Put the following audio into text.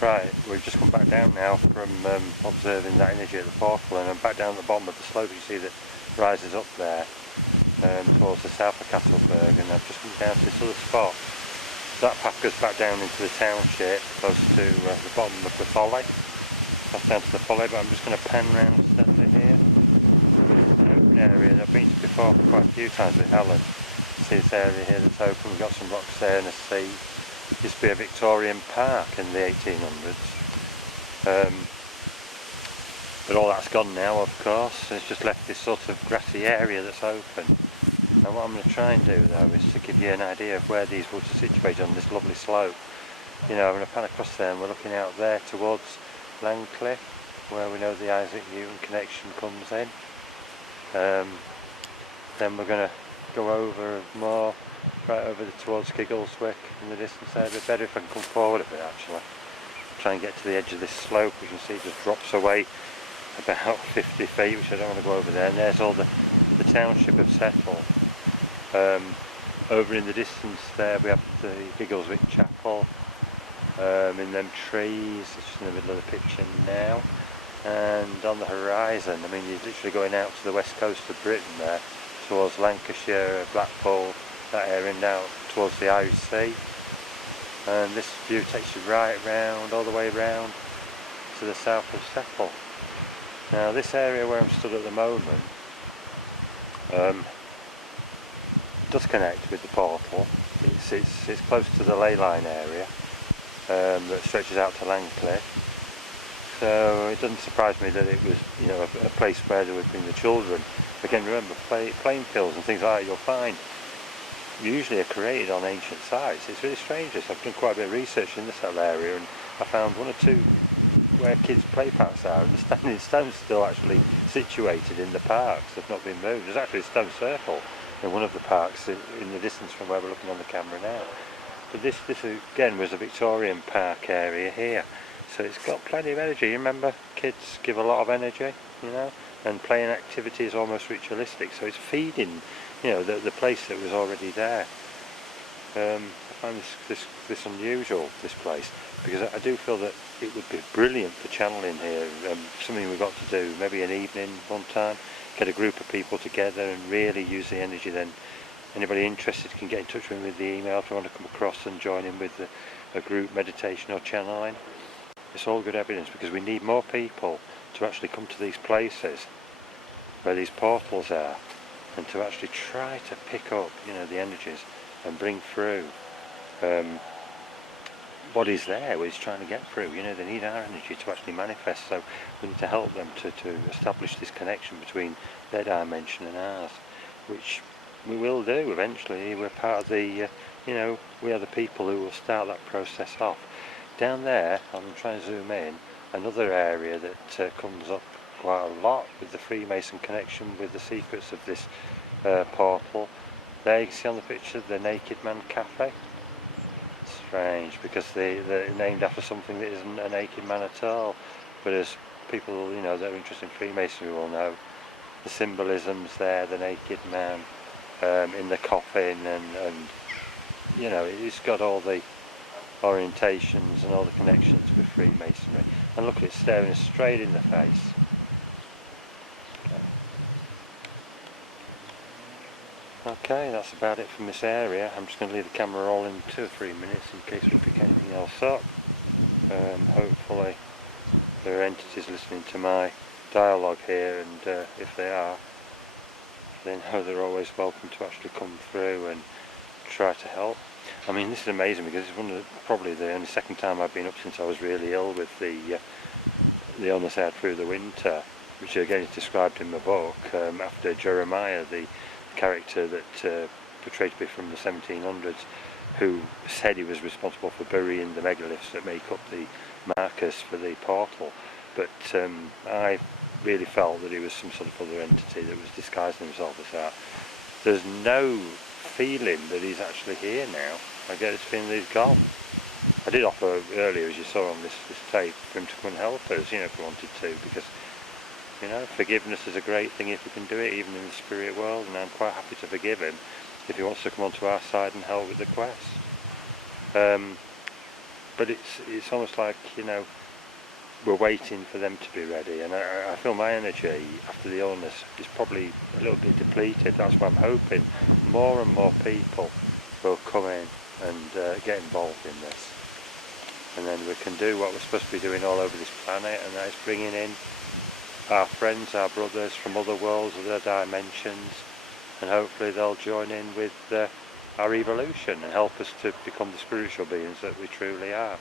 Right, we've just come back down now from observing that energy at the portal, and I'm back down at the bottom of the slope. You see that rises up there towards the south of Castlberg, and I've just come down to this other spot. That path goes back down into the township, close to the bottom of the folly. That's down to the folly, but I'm just going to pan round steadily here. It's an open area that I've been to before quite a few times with Helen. See this area here that's open, we've got some rocks there and a sea. Used to be a Victorian park in the 1800s, but all that's gone now, of course. It's just left this sort of grassy area that's open. And what I'm going to try and do though is to give you an idea of where these woods are situated on this lovely slope. You know, I'm going to pan across there and we're looking out there towards Langcliffe, where we know the Isaac Newton connection comes in. Then we're going to go over more, right over towards Giggleswick in the distance there. It'd be better if I can come forward a bit actually. Try and get to the edge of this slope. You can see it just drops away about 50 feet, which I don't want to go over there. And there's all the township of Settle. Over in the distance there we have the Giggleswick Chapel in them trees. It's just in the middle of the picture now. And on the horizon, I mean, you're literally going out to the west coast of Britain there, towards Lancashire, Blackpool, that area now towards the Irish Sea. And this view takes you right round, all the way round to the south of Settle. Now this area where I'm stood at the moment does connect with the portal. It's close to the ley line area that stretches out to Langcliffe. So it doesn't surprise me that it was, you know, a place where they would bring the children. Again, remember, playing fields and things like that you'll find usually are created on ancient sites. It's really strange this. I've done quite a bit of research in this little area and I found one or two where kids' play parks are, and the standing stone's still actually situated in the parks. They've not been moved. There's actually a stone circle in one of the parks in the distance from where we're looking on the camera now. But this again was a Victorian park area here. So it's got plenty of energy. You remember, kids give a lot of energy, you know, and playing activity is almost ritualistic. So it's feeding, you know, the place that was already there. I find this unusual, this place, because I do feel that it would be brilliant for channeling here. Something we've got to do, maybe an evening one time, get a group of people together and really use the energy. Then anybody interested can get in touch with me with the email if you want to come across and join in with a group meditation or channeling. It's all good evidence, because we need more people to actually come to these places where these portals are, and to actually try to pick up, you know, the energies and bring through what is there, what it's trying to get through. You know, they need our energy to actually manifest, so we need to help them to establish this connection between their dimension and ours, which we will do eventually. We're part of the, you know, we are the people who will start that process off. Down there, I'm trying to zoom in, another area that comes up quite a lot with the Freemason connection, with the secrets of this portal. There you can see on the picture the Naked Man Cafe. Strange, because they're named after something that isn't a naked man at all. But as people, you know, that are interested in Freemasonry will know, the symbolisms there, the naked man in the coffin, and you know, it's got all the orientations and all the connections with Freemasonry. And look, it's staring us straight in the face. Okay, that's about it from this area. I'm just going to leave the camera rolling 2 or 3 minutes in case we pick anything else up. Hopefully there are entities listening to my dialogue here, and if they are, they know they're always welcome to actually come through and try to help. I mean, this is amazing, because it's probably the only second time I've been up since I was really ill with the illness I had through the winter, which again is described in my book, after Jeremiah, the character that portrayed to be from the 1700s, who said he was responsible for burying the megaliths that make up the markers for the portal. But I really felt that he was some sort of other entity that was disguising himself as that. There's no feeling that he's actually here now. I get this feeling that he's gone. I did offer earlier, as you saw on this tape, for him to come and help us, you know, if we wanted to, because, you know, forgiveness is a great thing if we can do it, even in the spirit world, and I'm quite happy to forgive him if he wants to come onto our side and help with the quest. but it's almost like, you know, we're waiting for them to be ready, and I feel my energy after the illness is probably a little bit depleted. That's what I'm hoping. More and more people will come in and get involved in this, and then we can do what we're supposed to be doing all over this planet, and that is bringing in our friends, our brothers from other worlds, other dimensions, and hopefully they'll join in with our evolution and help us to become the spiritual beings that we truly are.